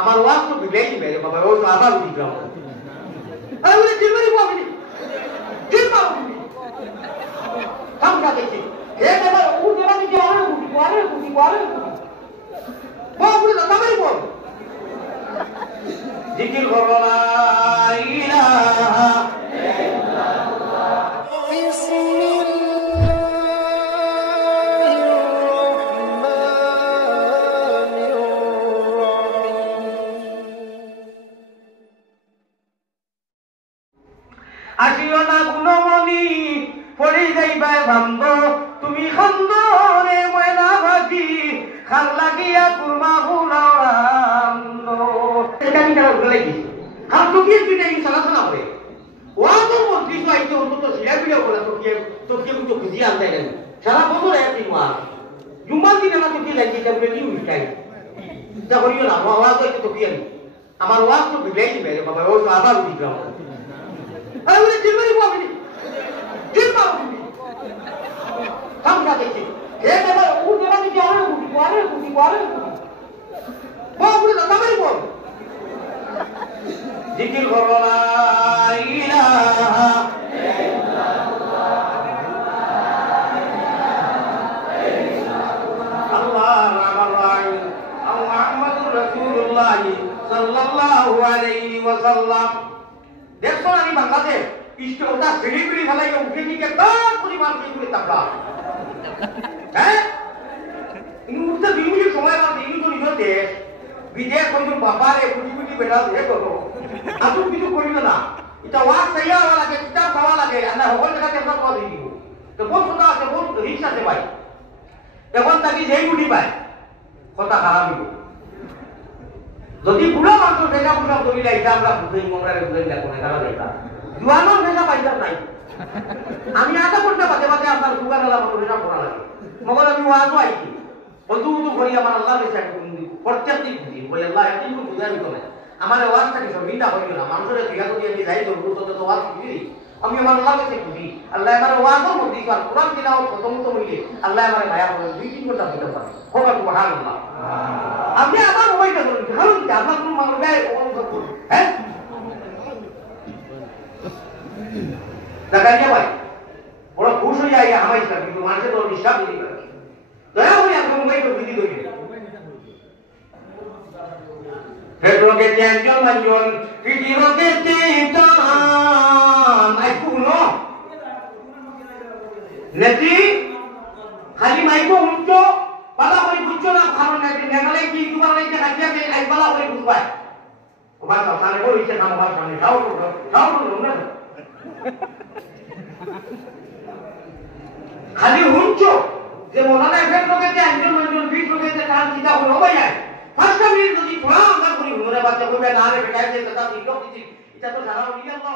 আমার ওয়াজ তো বিলাই দিবে বাবা, ও তো আবার দিলাম আরে ওরে জিম্মারি পাবি জিম্মারি আমরা দেখি এ বাবা ও দেবা কি আরে ওরে বাবুরে দামারি বল জিকির করো লা ইলাহা আসিও না গুণমণি পড়ে যাইবা ভাঙ্গ তুমি খন্দরে ময়না ভাজি খাল লাগিয়া কুরমা হুলাওয়ান্দ এটা কি তারা উঠে লাগিয়েছে খাল টুকিয়ে তুই নাকি সালাসালা করে ওয়াজও মন্ত্রী তো আইতে অন্তত সিরা বিড়া করে তোকে তো বুঝিয়ে আনতে গেল সারা বছর একদিন ওয়াজ জুম্মার দিন আমার তোকে লাগছে এটা বলে কি উল্টাই তা করিও না আমার ওয়াজ হয়তো তোকে আনি আমার ওয়াজ তো বিলাই দিবে রে বাবা, ও তো আবার দিলাম আরে ওরে জিম্মারি পাবি জিম্মারি আমরা দেখি এ বাবা ও দেবা কি আরে বাবুরে দামারি বল জিকির করো লা ইলাহা আল্লাহু আকবার মুহাম্মাদুর রাসূলুল্লাহ সাল্লাল্লাহু আলাইহি ওয়াসাল্লাম। দেখছো আমি বাংলাদেশ ইষ্ট ওটা সিঁড়ি ফেলাই উঠে দিকে তার পরিমাণ করে তাপলা হ্যাঁ ইনি উঠতে 2 মিনিট সময় লাগবে, ইনি তো নিজের দেশ বিদেশ হইল বাবারে কুটি বেটা ধরে করো আসুন কিছু করিল না এটা ওয়াজ চাইয়া হওয়া লাগে, কিতাব পাওয়া লাগে, আমরা সকল জায়গাতে আমরা পাওয়া দিয়ে দিব তো বহুত কথা আছে, বহুত রিক্স আছে ভাই। এখন তাকে যেই গুটি পায় কথা খারাপ হইব যদি বুড়া মানুষ ভেজা বুঝা করি এটা আমরা বুঝাই মোমরারে বুঝাই লাগবো না তারা দেখা জুয়ানোর ভেজা পাইতাম নাই আমি আধা ঘন্টা বাদে বাদে আপনার সুগার আলা মতো ভেজা পড়া লাগে মগর আমি ওয়াজও আইছি অদূর করি আমার আল্লাহ বেশি প্রত্যেকটি বুঝি বলে আল্লাহ একদিন বুঝাই দিত না আমার ওয়াজটাকে সবিতা হইল না মানুষের জিজ্ঞা করি আমি যাই তো তো ওয়াজ বুঝি আমি আমার আল্লাহ কাছে বুঝি আল্লাহ আমার ওয়াজও মধ্যে আর কোরআন তিলাওয়াত খতম তো হইলে আল্লাহ আমার মায়া করে 2-3 ঘন্টা দিতে পারে হোক সুবহানাল্লাহ। আপনি আবার মোবাইলটা ধরুন কারণ কি আপনার কোনো মানুষ গায়ে অনুভব করুন হ্যাঁ দেখা যায় ভাই ওরা খুশ হয়ে যায় আমার ইসলাম কিন্তু মানুষের তো নিষ্ঠা বুঝি করে দয়া করে আপনি মোবাইলটা বুঝি ধরি হেডরোকে champion Manjan পিটিরোকে Titan iQOO no নেতি খালি মাইকো উচ্চ বালা করে বুঝছো না খাবার নেতি নেগালে কি দুবার লাইতে খাইয়া কে আই বালা করে বুঝবাই ওবার সামনে বড় ইচ্ছে নাম ওবার সামনে যাও না খালি উচ্চ যে মনানা হেডরোকে চ্যাম্পিয়ন মঞ্জন পিটিরোকে কান চিতা হলো ভাই ফার্স্ট মিনিট যদি থোড়া আমরা করি ঘুরে বাচ্চা কইবে না রে বেটা যে কথা ঠিক ঠিক এটা তো জানা হইয়া আল্লাহ